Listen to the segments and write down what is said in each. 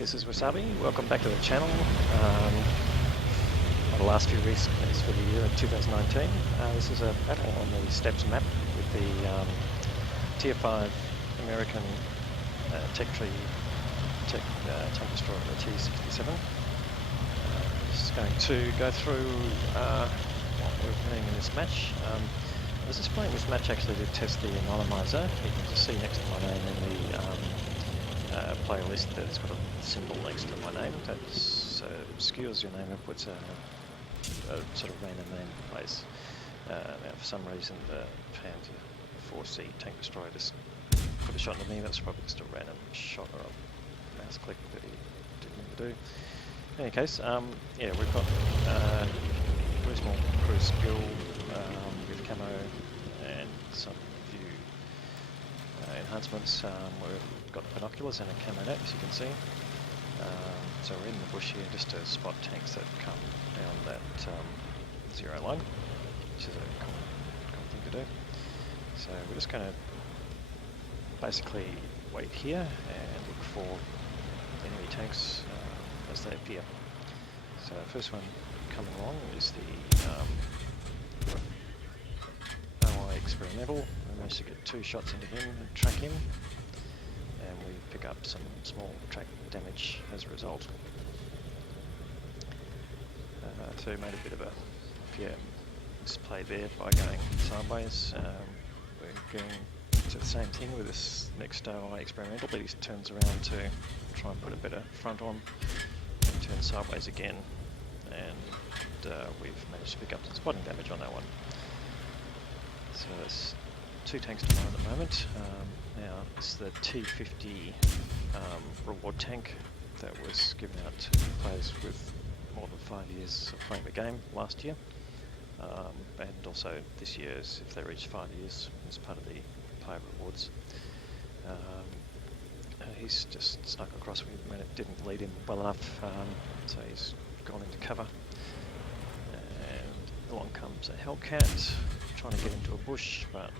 this is Wasabi. Welcome back to the channel. The last few weeks is for the year of 2019. This is a battle on the steps map with the Tier 5 American tank destroyer, the T67. Just going to go through what we're playing in this match. I was just playing this match actually to test the Anonymiser. You can just see next to my name in the playlist that it's got a symbol next to my name that obscures your name and puts a sort of random name in place. Now for some reason the Panzer 4C tank destroyer just put a shot into me. That's probably just a random shot or a mouse click that he didn't mean to do. In any case, yeah, we've got very small crew skill with camo and some few enhancements. We've got binoculars and a camo net, as you can see. So we're in the bush here just to spot tanks that come down that zero line, which is a common thing to do. So we're just going to basically wait here and look for enemy tanks as they appear. So the first one coming along is the OI Experimental. We managed to get 2 shots into him and track him, and we pick up some small track damage as a result. So we made a bit of a misplay there by going sideways. We're going to the same thing with this next OI Experimental, but he turns around to try and put a better front on and turn sideways again, and we've managed to pick up some spotting damage on that one. So there's 2 tanks to mine at the moment. Now this is the T50 reward tank that was given out to players with more than 5 years of playing the game last year, and also this year if they reach 5 years as part of the player rewards. He's just snuck across. We didn't lead him well enough, so he's gone into cover, and along comes a Hellcat trying to get into a bush, but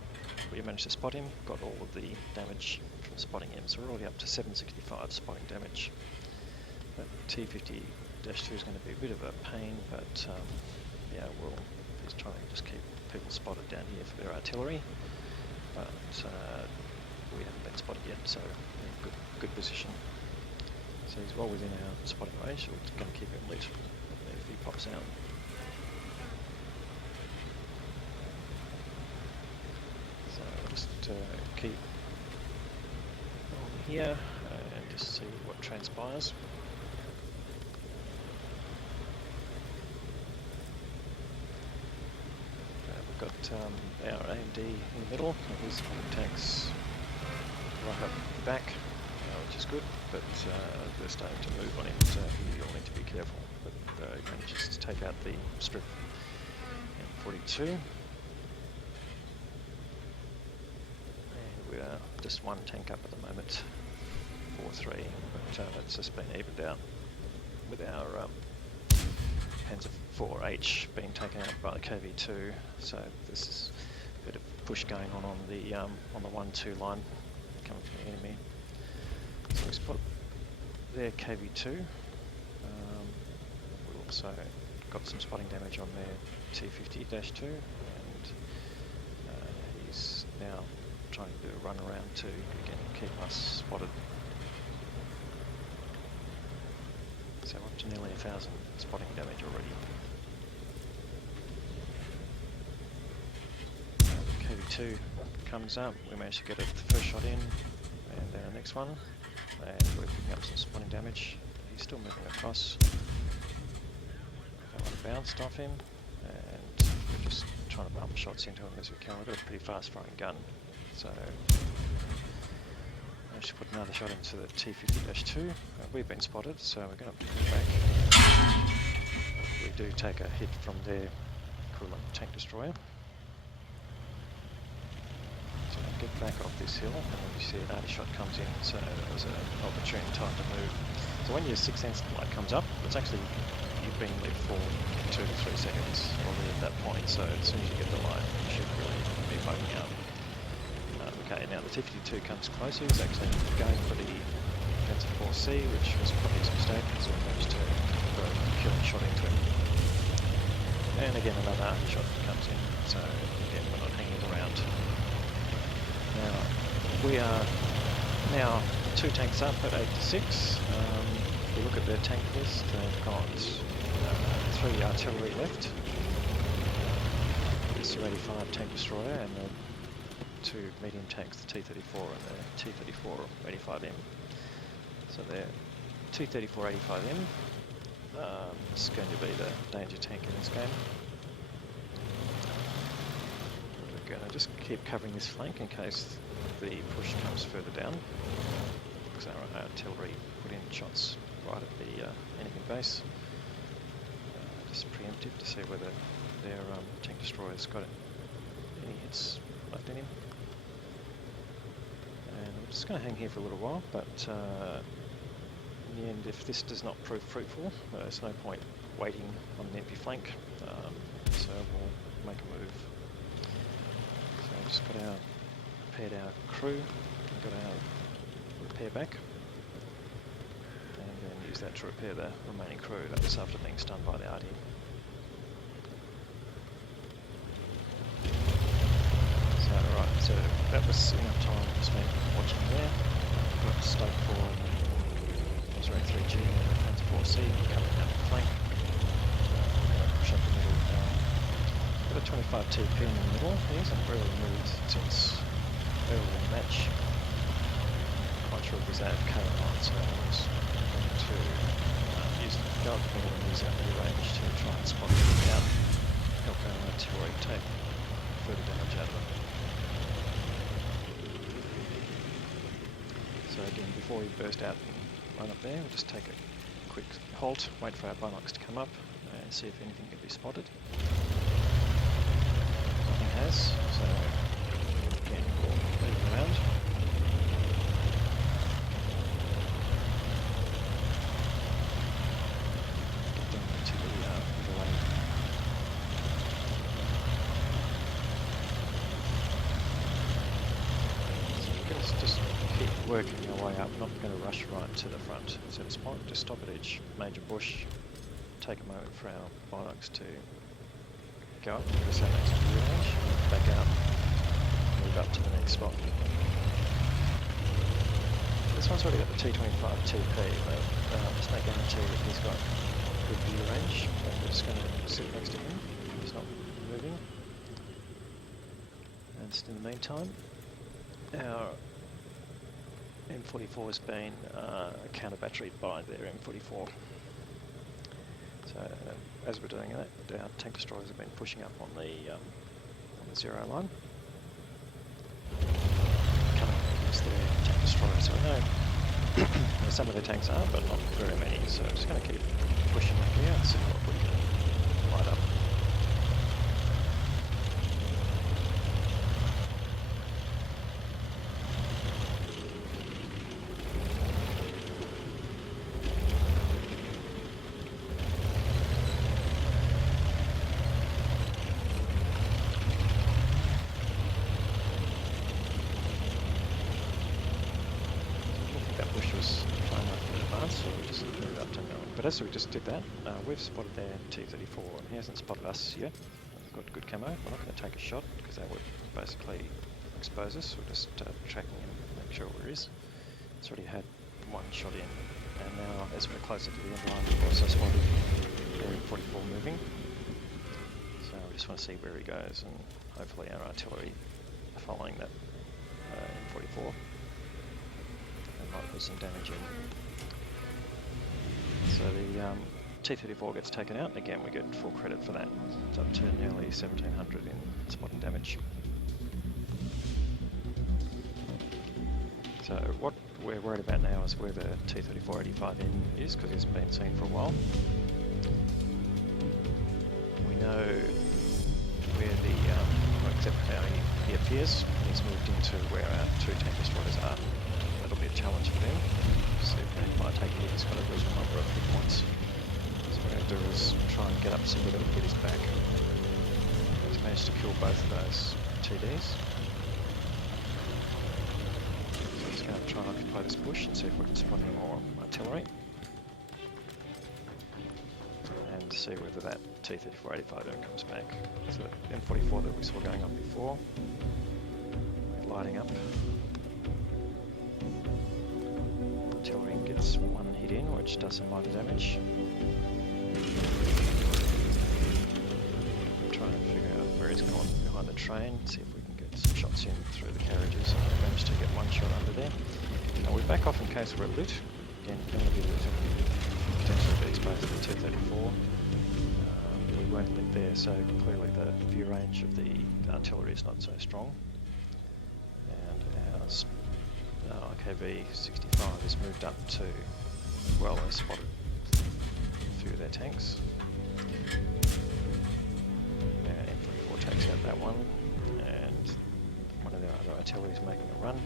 we managed to spot him, got all of the damage from spotting him, so we're already up to 765 spotting damage. That T50-2 is going to be a bit of a pain, but yeah, we'll just try and just keep people spotted down here for their artillery, but we haven't been spotted yet, so we're in good position. So he's well within our spotting range, so we're going to keep him lit if he pops out. So just keep on here and just see what transpires. We've got our AMD in the middle, and his tanks right up the back, which is good, but they're starting to move on him, so you'll need to be careful. But he manages to take out the strip M42. And we're just 1 tank up at the moment, 4-3, but it's just been evened out with our Panzer 4H being taken out by the KV2, so this is a bit of push going on the 1-2 line coming from the enemy. So we spot their KV2. We've also got some spotting damage on their T50-2, and he's now trying to do a run around to again keep us spotted. So up to nearly 1,000 spotting damage already. The KV2 comes up, we managed to get the first shot in, and then the next one, and we're picking up some spotting damage. He's still moving across. That one bounced off him, and we're just trying to bump shots into him as we can. We've got a pretty fast firing gun, so managed to put another shot into the T50-2. We've been spotted, so we're going to pull back. We do take a hit from their equivalent tank destroyer. So we'll get back off this hill, and you see an arty shot comes in, so that was an opportune time to move. So when your 6th instant light comes up, it's actually, you've been lit for 2 to 3 seconds already at that point, so as soon as you get the light, you should really be bugging out. Okay, now the T52 comes closer. He's actually going for the Panzer 4C. 4C, which was probably his mistake, so we managed to throw a killing shot into him. And again, another shot comes in, so again, we're not hanging around. Now, we are now 2 tanks up at 86. If you look at their tank list, they've got 3 artillery left. The Su-85 tank destroyer and the 2 medium tanks, the T-34 and the T-34-85M. So their T-34-85M is going to be the danger tank in this game. We're going to just keep covering this flank in case the push comes further down, because our artillery put in shots right at the enemy base. Just preemptive to see whether their tank destroyer's got any hits left in him. And I'm just going to hang here for a little while, but in the end, if this does not prove fruitful, there's no point waiting on an empty flank, so we'll make a move. So I've just got prepared our crew, got our repair back, and then use that to repair the remaining crew. That was after being stunned by the RD. So that was enough time spent watching there. Got stoked for 3G and 4C coming out the flank. Push up the middle. Got a 25 TP in the middle. He hasn't really moved since earlier in the match. I'm quite sure it was out of K line, so I was going to go up the middle and use our mid range to try and spot them out, help our artillery take further damage out of them. So again, before we burst out and run up there, we'll just take a quick halt, wait for our binocs to come up and see if anything can be spotted. Nothing has, so again, we'll move around. Get them to the overlay. So we're going to just keep working our way up, not going to rush right to the front. So just stop at each major bush, take a moment for our binocs to go up, give us our next view range, back out, move up to the next spot. This one's already got the T25 TP, but there's no guarantee that he's got good view range. But we're just going to sit next to him, he's not moving. And just in the meantime, our M44 has been counter-batteried by their M44. So as we're doing that, our tank destroyers have been pushing up on the 0 line, coming against their tank destroyers. So we know some of their tanks are, but not very many. So I'm just going to keep pushing up here and see what we can light up. But as we just did that, we've spotted their T-34 and he hasn't spotted us yet. We've got good camo. We're not going to take a shot because that would basically expose us. We're just tracking him, make sure where he is. It's already had one shot in, and now as we're closer to the end line, we've also spotted their M44 moving. So we just want to see where he goes, and hopefully our artillery are following that M44 and might put some damage in. So the T-34 gets taken out, and again we get full credit for that. It's up to nearly 1700 in spotting damage. So what we're worried about now is where the T-34-85M is, because he hasn't been seen for a while. We know where the, except how he appears, he's moved into where our 2 tank destroyers are. That'll be a challenge for them. See if he might take it. He's got a reasonable number of hit points. So what we're going to do is try and get up so we don't get his back. He's managed to kill both of those TDs. So he's going to try and occupy first push and see if we can spot any more artillery. And see whether that T-34-85 then comes back. So the M44 that we saw going up before, we're lighting up. Artillery gets one hit in, which does some minor damage. I'm trying to figure out where he's gone behind the train, see if we can get some shots in through the carriages. I managed to get one shot under there. Now we back off in case we're lit. Again, going to be lit and potentially be exposed to the T-34. We weren't lit there, so clearly the view range of the artillery is not so strong. And our IKV-65 has moved up to, well, they spotted a few of their tanks. M44 takes out that one, and one of their other artillery is making a run.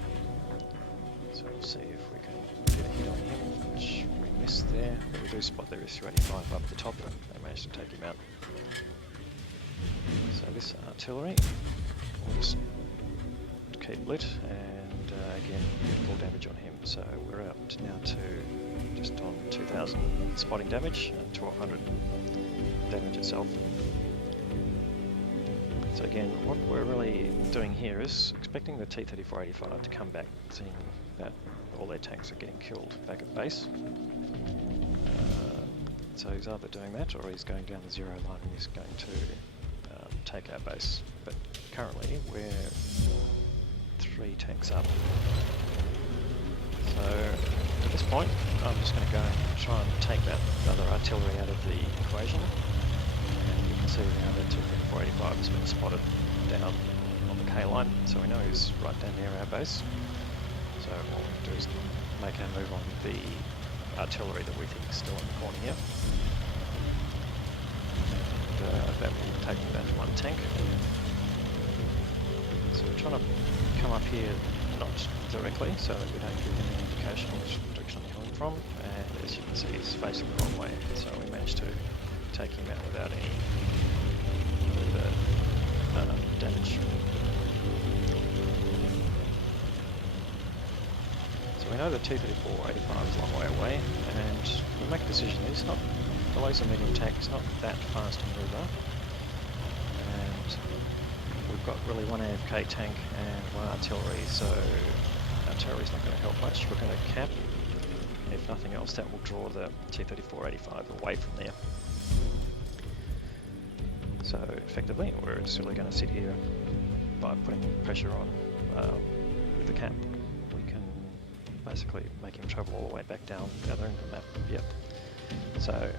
So we'll see if we can get a hit on him, which we missed there, but we do spot their S-285 up the top, and they managed to take him out. So this artillery, we'll just keep lit, and again, full damage on him. So we're up now to just on 2,000 spotting damage and 1,200 damage itself. So again, what we're really doing here is expecting the T-34-85 to come back, seeing that all their tanks are getting killed back at base. So he's either doing that or he's going down the zero line and he's going to take our base. But currently we're 3 tanks up. So at this point I'm just going to go and try and take that other artillery out of the equation. And you can see now the T-34-85 has been spotted down on the K line, so we know he's right down near our base. So what we'll do is make our move on the artillery that we think is still in the corner here. And that will take me down to 1 tank. So we're trying to come up here, not directly, so that we don't give any indication which direction I'm coming from. And as you can see, he's facing the wrong way, so we managed to take him out without any damage. So we know the T-34-85 is a long way away, and we make a decision. He's not, the laser medium tank is not that fast to maneuver, and we've got really 1 AFK tank and 1 artillery, so artillery's not going to help much. We're going to cap. If nothing else, that will draw the T-34-85 away from there. So effectively, we're just really going to sit here by putting pressure on with the cap. We can basically make him travel all the way back down the other end of the map. Yep. So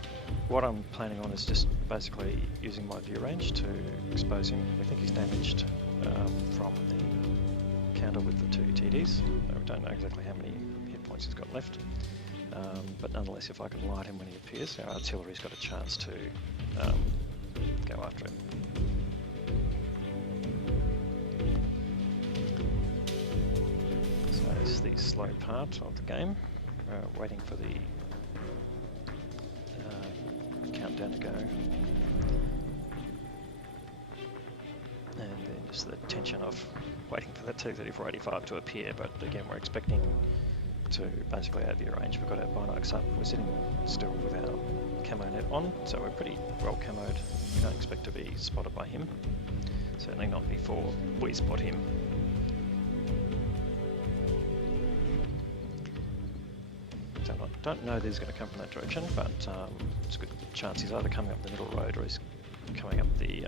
what I'm planning on is just basically using my view range to expose him. We think he's damaged from the counter with the 2 TDs. We don't know exactly how many hit points he's got left. But nonetheless, if I can light him when he appears, our artillery's got a chance to go after him. So this is the slow part of the game, waiting for the countdown to go. And then just the tension of waiting for that T-34-85 to appear, but again we're expecting to basically have view range. We've got our binocs up, we're sitting still with our camo net on, so we're pretty well camoed. We don't expect to be spotted by him, certainly not before we spot him. So I don't know that he's going to come from that direction, but it's a good chance he's either coming up the middle road or he's coming up the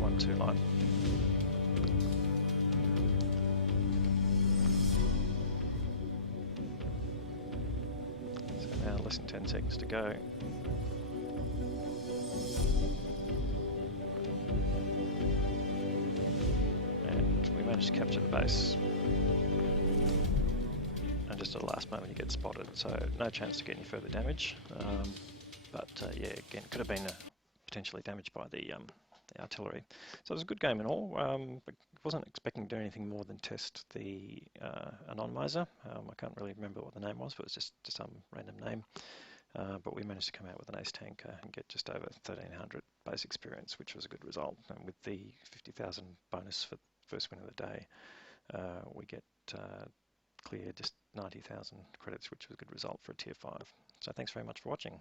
1-2 line. So now less than 10 seconds to go. And we managed to capture the base. And just at the last moment he gets spotted, so no chance to get any further damage. But yeah, again, could have been potentially damaged by the artillery. So it was a good game and all. But wasn't expecting to do anything more than test the Anonymiser. I can't really remember what the name was, but it was just some random name. But we managed to come out with an ace tank and get just over 1,300 base experience, which was a good result. And with the 50,000 bonus for the first win of the day, we get clear just 90,000 credits, which was a good result for a tier 5. So thanks very much for watching.